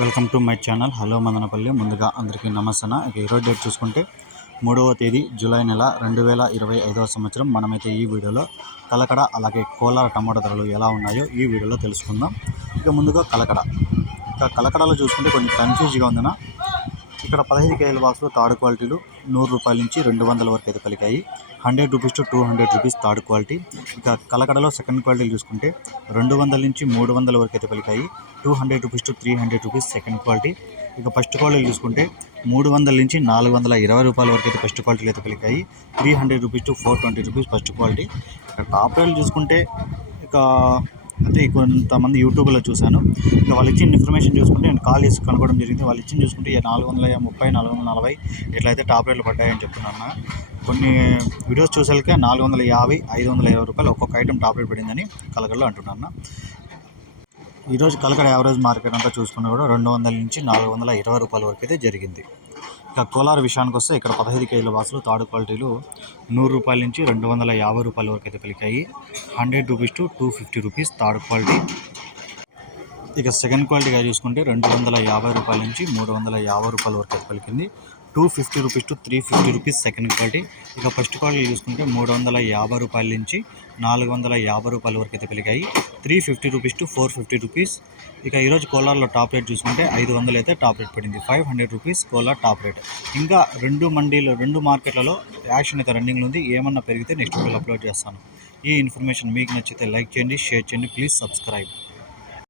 Welcome to my channel. Hello Madanapalle. ముందుగా అందరికీ నమస్తన ఇక ఈరోజు డేట్ చూసుకుంటే మూడవ తేదీ జూలై నెల రెండు వేల ఇరవై ఐదవ సంవత్సరం. మనమైతే ఈ వీడియోలో కలకడ అలాగే కోలార టమాటా ధరలు ఎలా ఉన్నాయో ఈ వీడియోలో తెలుసుకుందాం. ఇక ముందుగా కలకడ. ఇక కలకడలో చూసుకుంటే కొంచెం కన్ఫ్యూజ్గా ఉందన్న. ఇక్కడ పదహైదు కేజీల బాక్స్లో థర్డ్ క్వాలిటీలు నూరు రూపాయల నుంచి రెండు వందల వరకు అయితే కలిగాయి hundred rupees to two hundred rupees third quality. ఇక కలకడలో సెకండ్ క్వాలిటీలు చూసుకుంటే రెండు వందల నుంచి మూడు వందల వరకు అయితే పలికాయి. Two hundred rupees to three hundred rupees second quality. ఇక ఫస్ట్ క్వాలిటీ చూసుకుంటే మూడు వందల నుంచి నాలుగు వందల ఇరవై రూపాయల వరకు అయితే ఫస్ట్ క్వాలిటీలు అయితే పలికాయి. Three hundred rupees to four twenty rupees first quality. ఇక టాప్ రేట్లు చూసుకుంటే ఇక అంటే కొంతమంది యూట్యూబ్లో చూశాను. ఇంకా వాళ్ళు ఇచ్చిన ఇన్ఫర్మేషన్ చూసుకుంటే నేను కాల్ చేసి కనుక్కోవడం జరిగింది. వాళ్ళు ఇచ్చిన చూసుకుంటే నాలుగు వందల ముప్పై నాలుగు వందల నలభై ఎట్లయితే టాప్ రేట్లు పడ్డాయని చెప్తున్నాను. కొన్ని వీడియోస్ చూసేకే నాలుగు వందల యాభై ఐదు వందల ఇరవై రూపాయలు ఒక్కొక్క ఐటెం టాప్ రేట్ పడిందని కలకడలో అంటున్నాను. ఈరోజు కలకడ యావరేజ్ మార్కెట్ అంతా చూసుకున్నా కూడా రెండు వందల నుంచి నాలుగు వందల ఇరవై రూపాయల వరకు అయితే జరిగింది. ఇక కోలార్ విషయానికి వస్తే ఇక్కడ పదహైదు కేజీల బాసులు తాడు క్వాలిటీలు నూరు రూపాయల నుంచి రెండు వందల యాభై రూపాయల వరకు అయితే పలికాయి. Hundred rupees to two fifty rupees third quality. ఇక సెకండ్ క్వాలిటీగా చూసుకుంటే రెండు వందల యాభై రూపాయల నుంచి మూడు వందల యాభై రూపాయల వరకు అయితే పలికింది. Two fifty rupees to three fifty rupees second quality. ఇక ఫస్ట్ క్వాలిటీ చూసుకుంటే మూడు వందల యాభై రూపాయల నుంచి నాలుగు వందల యాభై రూపాయల వరకు అయితే పెరిగాయి. Three fifty rupees to four fifty rupees. ఇక ఈరోజు కోలార్లో టాప్ రేట్ చూసుకుంటే ఐదు వందలు అయితే టాప్ రేట్ పడింది. Five hundred rupees Kolar top rate. ఇంకా రెండు మండీలు రెండు మార్కెట్లలో యాక్షన్ అయితే రన్నింగ్లో ఉంది. ఏమన్నా పెరిగితే నెక్స్ట్ వీడియోలో అప్లోడ్ చేస్తాను. ఈ ఇన్ఫర్మేషన్ మీకు నచ్చితే లైక్ చేయండి షేర్ చేయండి. Please subscribe.